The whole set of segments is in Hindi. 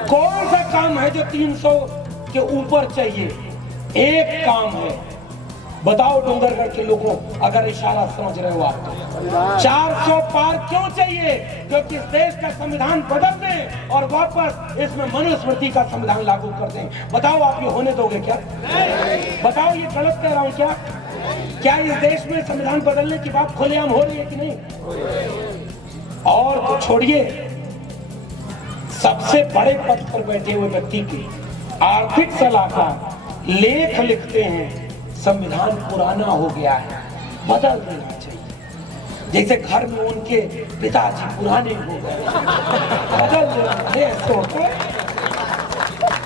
कौन सा काम है जो 300 के ऊपर चाहिए? एक काम है, बताओ डूंगरगढ़ के लोगों, अगर इशारा समझ रहे हो आप तो। 400 पार क्यों चाहिए? क्योंकि इस देश का संविधान बदल दें और वापस इसमें मनुस्मृति का संविधान लागू कर दें। बताओ आप ये होने दोगे क्या? बताओ ये गलत कह रहा हूं क्या? क्या इस देश में संविधान बदलने की बात खुलेआम हो रही है कि नहीं? और तो छोड़िए, सबसे बड़े पद पर बैठे हुए व्यक्ति की आर्थिक सलाहकार लेख लिखते हैं संविधान पुराना हो गया है, बदल देना चाहिए। जैसे घर में उनके पिताजी पुराने हो गए, बदल देना चाहिए। ऐसे होता है?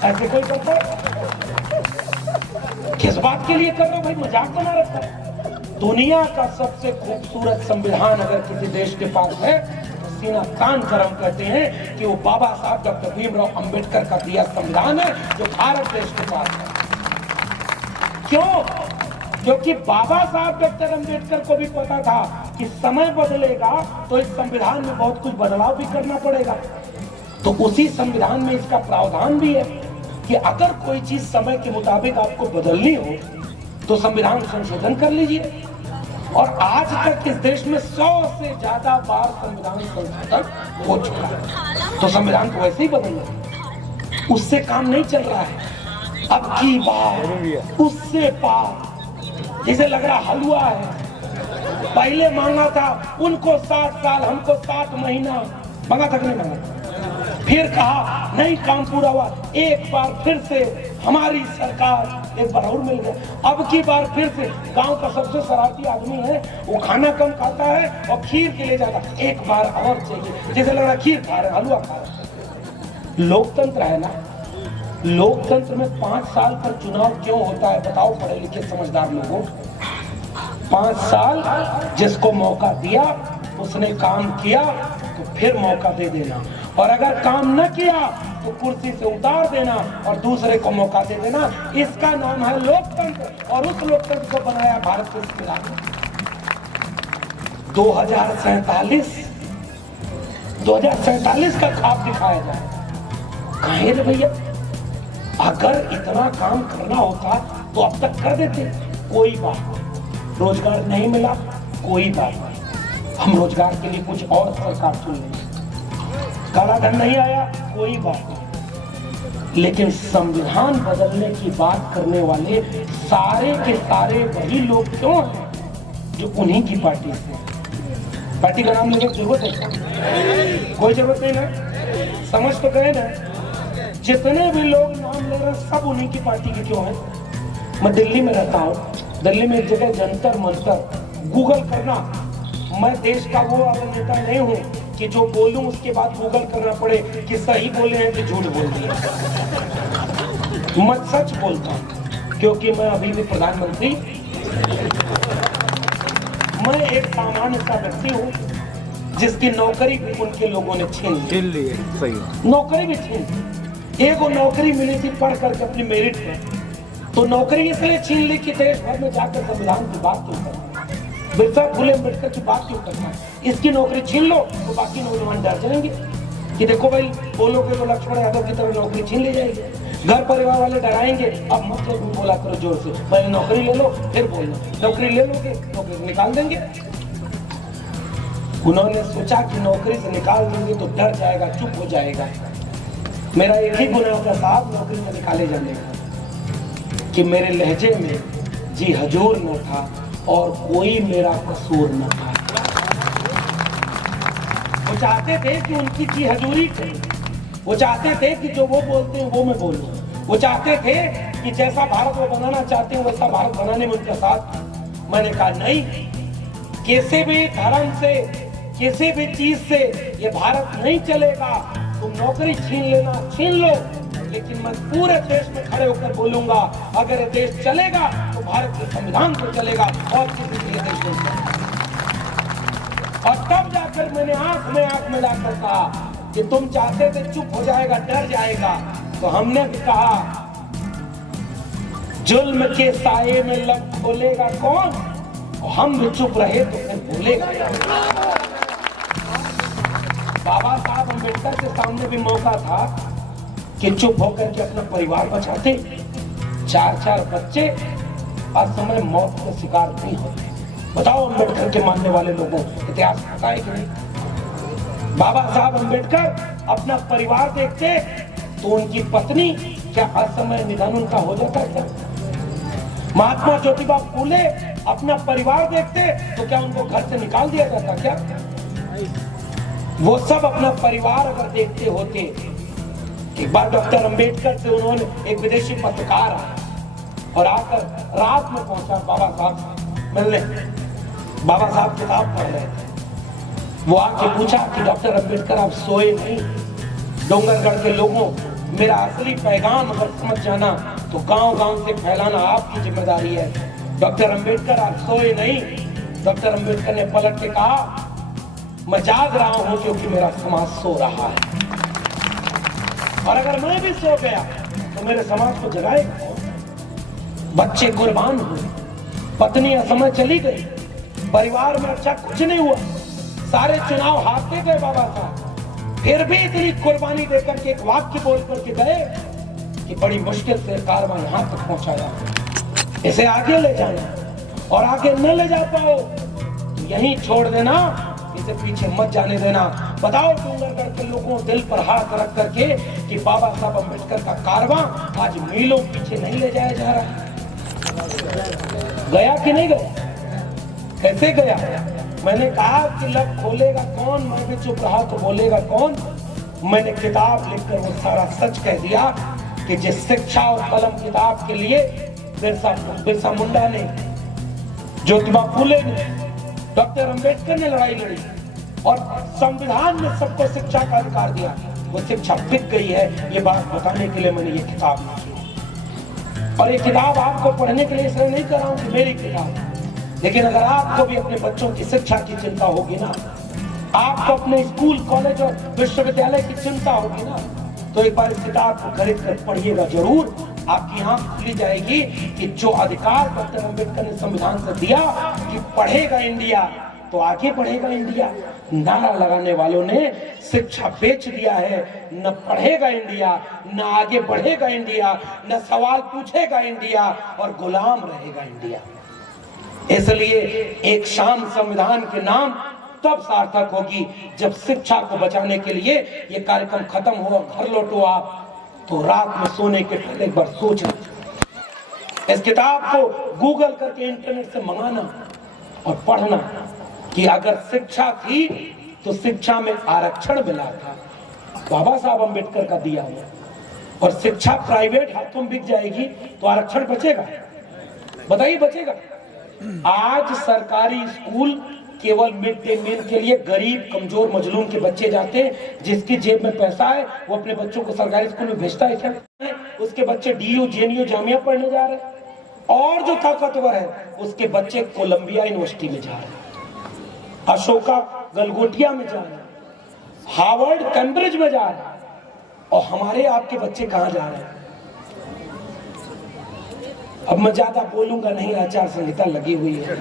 ऐसे कोई करता है? किस बात के लिए कर रहे हो भाई? मजाक बना रखा है। दुनिया का सबसे खूबसूरत संविधान अगर किसी देश के पास है तो सीना तान कर हम कहते हैं कि वो बाबा साहब डॉक्टर भीमराव अंबेडकर का दिया संविधान है जो भारत देश के पास है। क्यों? क्योंकि बाबा साहब डॉक्टर अंबेडकर को भी पता था कि समय बदलेगा तो इस संविधान में बहुत कुछ बदलाव भी करना पड़ेगा। तो उसी संविधान में इसका प्रावधान भी है कि अगर कोई चीज समय के मुताबिक आपको बदलनी हो तो संविधान संशोधन कर लीजिए। और आज तक इस देश में 100 से ज्यादा बार संविधान संशोधन हो चुका है। तो संविधान तो वैसे ही बदलना, उससे काम नहीं चल रहा है। अब की बार उससे पार, जैसे लग रहा हलवा है। पहले मांगा था उनको 60 साल, हमको 60 महीना, मांगा था कि नहीं मांगा? फिर कहा नहीं काम पूरा हुआ, एक बार फिर से हमारी सरकार, एक बार और मिल गया। अब की बार फिर से गांव का सबसे शरारती आदमी है, वो खाना कम खाता है और खीर के ले जाता, एक बार और चाहिए। जैसे लग रहा खीर खा रहे, हलवा खा रहे। लोकतंत्र है ना, लोकतंत्र में 5 साल पर चुनाव क्यों होता है? बताओ पढ़े लिखे समझदार लोगों। 5 साल जिसको मौका दिया उसने काम किया तो फिर मौका दे देना, और अगर काम न किया तो कुर्सी से उतार देना और दूसरे को मौका दे देना। इसका नाम है लोकतंत्र, और उस लोकतंत्र को बनाया भारत के संविधान ने। 2047 का ख्वाब दिखाया जाए। कहे रे भैया, अगर इतना काम करना होता तो अब तक कर देते। कोई बात, रोजगार नहीं मिला, कोई बात नहीं, हम रोजगार के लिए कुछ और सरकार चुन लेंगे। काला धन नहीं आया, कोई बात नहीं। लेकिन संविधान बदलने की बात करने वाले सारे के सारे वही लोग क्यों हैं जो उन्हीं की पार्टी से। पार्टी का नाम लेने की जरूरत है? कोई जरूरत नहीं ना, समझ तो गए ना। जितने भी लोग नाम ले रहे सब उन्हीं की पार्टी के क्यों हैं? मैं दिल्ली में रहता हूँ, दिल्ली में एक जगह जंतर मंतर, गूगल करना। मैं देश का वो वाला नेता नहीं हूँ कि जो बोलूं उसके बाद गूगल करना पड़े कि सही बोले हैं कि झूठ बोल दिए। मैं सच बोलता हूँ क्योंकि मैं अभी भी प्रधानमंत्री, मैं एक सामान्य सा व्यक्ति हूँ जिसकी नौकरी भी उनके लोगों ने छीन ली। सही नौकरी भी छीन ली। एक वो नौकरी मिली थी पढ़ करके अपनी मेरिट पर, तो नौकरी इसलिए छीन ली कि देश भर में जाकर संविधान की बात क्यों करना, बिरसा फुले अम्बेडकर की बात क्यों करना है। इसकी नौकरी छीन लो तो बाकी नौजवान डर जाएंगे कि देखो भाई बोलोगे तो लक्ष्मण यादव की तरह नौकरी छीन ली जाएगी। घर परिवार वाले डराएंगे, अब मत बोला करो जोर से, पहले नौकरी ले लो फिर बोलना। नौकरी ले लोगे नौकरी निकाल देंगे। उन्होंने सोचा कि नौकरी से निकाल देंगे तो डर जाएगा, चुप हो जाएगा। मेरा एक ही गुनाह था साहब, नौकरी में निकाले जाने का, कि मेरे लहजे में जी हजूर न था और कोई मेरा कसूर न था। वो चाहते थे कि उनकी जी हजूरी करे, वो चाहते थे कि जो वो बोलते हैं वो मैं बोलूं, वो चाहते थे कि जैसा भारत वो बनाना चाहते हैं वैसा भारत बनाने में उनका साथ। मैंने कहा नहीं, किसी भी धर्म से, किसी भी चीज से ये भारत नहीं चलेगा। तुम नौकरी छीन लेना छीन लो, लेकिन मैं पूरे देश में खड़े होकर बोलूंगा अगर ये देश चलेगा तो भारत के संविधान से चलेगा और किसी के लिए देश नहीं चलेगा। और तब जाकर मैंने आंख में आंख मिलाकर कहा कि तुम चाहते थे चुप हो जाएगा, डर जाएगा, तो हमने भी कहा जुल्म के साये में लब खोलेगा कौन, और हम भी चुप रहे तो फिर बोलेगा। बाबा साहब अम्बेडकर के सामने भी मौका था कि चुप होकर के अपना परिवार बचाते, 4-4 बच्चे असमय मौत के शिकार नहीं होते। बताओ अम्बेडकर के मानने वाले लोगों इतिहास पता है कि नहीं? बाबा साहब अम्बेडकर अपना परिवार देखते तो उनकी पत्नी क्या असमय निधन उनका हो जाता क्या? महात्मा ज्योतिबा फूले अपना परिवार देखते तो क्या उनको घर से निकाल दिया जाता क्या? वो सब अपना परिवार अगर देखते होते। एक बार डॉक्टर अंबेडकर से उन्होंने एक विदेशी पत्रकार आया और आकर रात में पहुंचा बाबा साहब से मिलने। बाबा साहब किताब पढ़ रहे थे। वो आके पूछा कि डॉक्टर अंबेडकर आप सोए नहीं? डोंगरगढ़ के लोगों, मेरा असली पैगाम अगर समझ जाना तो गांव-गांव से फैलाना आपकी जिम्मेदारी है। डॉक्टर अंबेडकर आप सोए नहीं? डॉक्टर अंबेडकर ने पलट के कहा, मैं जाग रहा हूं क्योंकि मेरा समाज सो रहा है, और अगर मैं भी सो गया तो मेरे समाज को जगाएगा। बच्चे कुर्बान हुए, पत्नी असमय चली गई, परिवार में अच्छा कुछ नहीं हुआ, सारे चुनाव हारते गए बाबा साहब, फिर भी इतनी कुर्बानी देकर के एक वाक्य बोल करके गए कि बड़ी मुश्किल से कारवां यहां तक पहुंचाया, इसे आगे ले जाना, और आगे न ले जा पाओ तो यहीं छोड़ देना, इसे पीछे मत जाने देना। बताओ डोंगरगढ़ के लोगों दिल पर हाथ रख करके कि बाबा साहब अम्बेडकर का कारवां आज मीलों पीछे नहीं ले जाया जा रहा है। गया कि नहीं गया? कैसे गया? मैंने कहा कि लब खोलेगा कौन, मैं भी चुप रहा तो बोलेगा कौन। मैंने किताब लिखकर वो सारा सच कह दिया कि जिस शिक्षा और कलम किताब के लिए बिरसा मुंडा ने, ज्योतिबा फूले ने, डॉक्टर अंबेडकर ने लड़ाई लड़ी और संविधान ने सबको शिक्षा का अधिकार दिया, वो शिक्षा बिक गई है। ये बात बताने के लिए मैंने ये किताब लिखी, और ये किताब आपको पढ़ने के लिए इसलिए नहीं कर रहा हूं कि मेरी किताब, लेकिन अगर आपको भी अपने बच्चों की शिक्षा की चिंता होगी ना, आपको अपने स्कूल, कॉलेज और विश्वविद्यालय की चिंता होगी ना, तो एक बार इस किताब को खरीद कर पढ़िएगा जरूर। आपकी आंख खुली जाएगी कि जो अधिकार डॉक्टर अंबेडकर ने संविधान से दिया कि पढ़ेगा इंडिया तो आगे बढ़ेगा इंडिया, नारा लगाने वालों ने शिक्षा बेच दिया है। न पढ़ेगा इंडिया, न आगे बढ़ेगा इंडिया, न सवाल पूछेगा इंडिया, और गुलाम रहेगा इंडिया। इसलिए एक शान संविधान के नाम तब सार्थक होगी जब शिक्षा को बचाने के लिए ये कार्यक्रम खत्म हो, घर लौटो आप तो रात में सोने के पहले एक बार सोचना, इस किताब को गूगल करके इंटरनेट से मंगाना और पढ़ना कि अगर शिक्षा थी तो शिक्षा में आरक्षण मिला था, बाबा साहब अम्बेडकर का दिया हुआ, और शिक्षा प्राइवेट हाथों में बिक जाएगी तो आरक्षण बचेगा? बताइए बचेगा? आज सरकारी स्कूल केवल मिड डे मील के लिए गरीब, कमजोर, मजलूम के बच्चे जाते हैं। जिसकी जेब में पैसा है वो अपने बच्चों को सरकारी स्कूल में भेजता है क्या? उसके बच्चे डीयू, जेएनयू, जामिया पढ़ने जा रहे हैं, और जो ताकतवर है उसके बच्चे कोलंबिया यूनिवर्सिटी में जा रहे हैं, अशोका गलगोटिया में जा रहे हैं, हार्वर्ड, कैम्ब्रिज में जा रहे हैं, और हमारे आपके बच्चे कहाँ जा रहे हैं? अब मैं ज्यादा बोलूंगा नहीं, आचार संहिता लगी हुई है।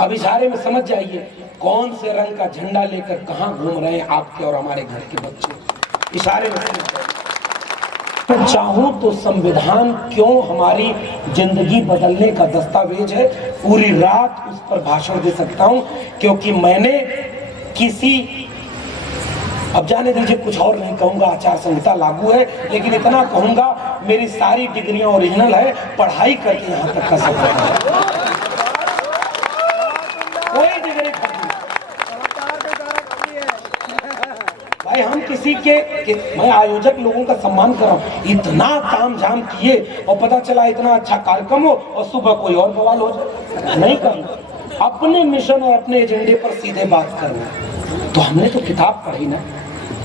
अब इशारे में समझ जाइए कौन से रंग का झंडा लेकर कहां घूम रहे हैं आपके और हमारे घर के बच्चे। इशारे में समझ जाइए। तो चाहूं तो संविधान क्यों हमारी जिंदगी बदलने का दस्तावेज है, पूरी रात उस पर भाषण दे सकता हूं, क्योंकि मैंने किसी, अब जाने दीजिए कुछ और नहीं कहूंगा, आचार संहिता लागू है, लेकिन इतना कहूंगा मेरी सारी डिग्रियां ओरिजिनल है, पढ़ाई करके यहां तक का सफर भाई। हम किसी के मैं आयोजक लोगों का सम्मान कर रहा हूं, इतना ताम झाम किए और पता चला इतना अच्छा कार्यक्रम हो और सुबह कोई और बवाल हो जाए, नहीं करना। अपने मिशन और अपने एजेंडे पर सीधे बात करना। तो हमने तो किताब पढ़ी ना,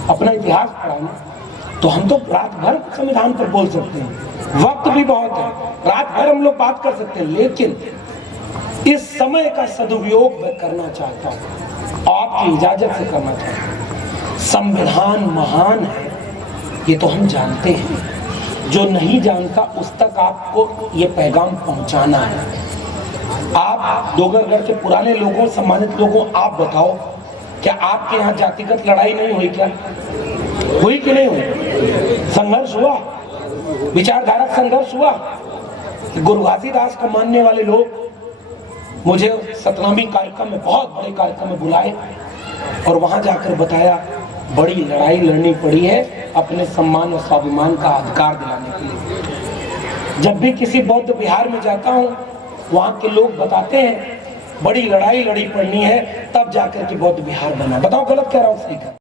अपना इतिहास पढ़ा ना, तो हम तो रात भर संविधान पर बोल सकते हैं, वक्त भी बहुत है, रात भर हम लोग बात कर सकते हैं, लेकिन इस समय का सदुपयोग मैं करना चाहता हूं, आपकी इजाजत से करना चाहता हूं। संविधान महान है, ये तो हम जानते हैं, जो नहीं जानता उस तक आपको ये पैगाम पहुंचाना है। आप डोंगरगढ़ के पुराने लोगों, सम्मानित लोगों, आप बताओ क्या आपके यहाँ जातिगत लड़ाई नहीं हुई क्या? हुई कि नहीं हुई? संघर्ष हुआ, विचारधारा संघर्ष हुआ। गुरु घासीदास को मानने वाले लोग मुझे सतनामी कार्यक्रम में, बहुत बड़े कार्यक्रम में बुलाए और वहां जाकर बताया बड़ी लड़ाई लड़नी पड़ी है अपने सम्मान और स्वाभिमान का अधिकार दिलाने के लिए। जब भी किसी बौद्ध विहार में जाता हूँ वहां के लोग बताते हैं बड़ी लड़ाई लड़ी पड़नी है तब जाकर के बौद्ध विहार बना। बताओ गलत कह रहा हूँ, सही कह रहा हूं?